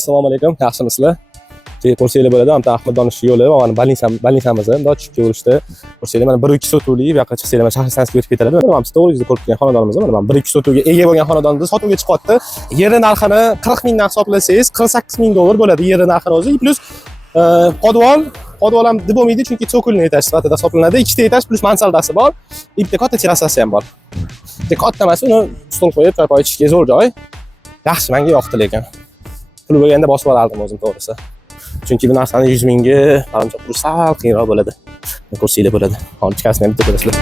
Assalomu alaykum, yaxshimisizlar? Ko'rsanglar bo'ladi, ham Ahmad Donish yo'li va mana больницamiz ham tushib kelishdi. Ko'rsanglar mana 1-2 sotuvlik bu yoqqa chiqsanglar mana Shahristonskka o'tib ketadi. Mana biz to'g'ri ko'rib kelgan xonadonimiz mana 1-2 sotuvga ega bo'lgan xonadonimiz sotuvga chiqyapti. Yeri narxini 40 mingdan hisoblasangiz, 48 ming dollar bo'ladi yeri narxini o'zi. Plus podval ham deb bo'lmaydi, chunki tsokolni etaj sifatida hisoblanadi. 2 ta etaj plus mansardasi bor. Bitta katta terrasasi ham bor. Katta emas, uni stol qo'yib, choy ichishga zo'r joy. Yaxshi, menga yoqdi lekin. Pul bo'lganda bosib olardim o'zim to'g'risi. Chunki bu narsani 100 mingga qaramchoq qilish sal qiyinroq bo'ladi. Ko'rsanglar bo'ladi. Hozir ichkarisini ham bitta ko'rasizlar.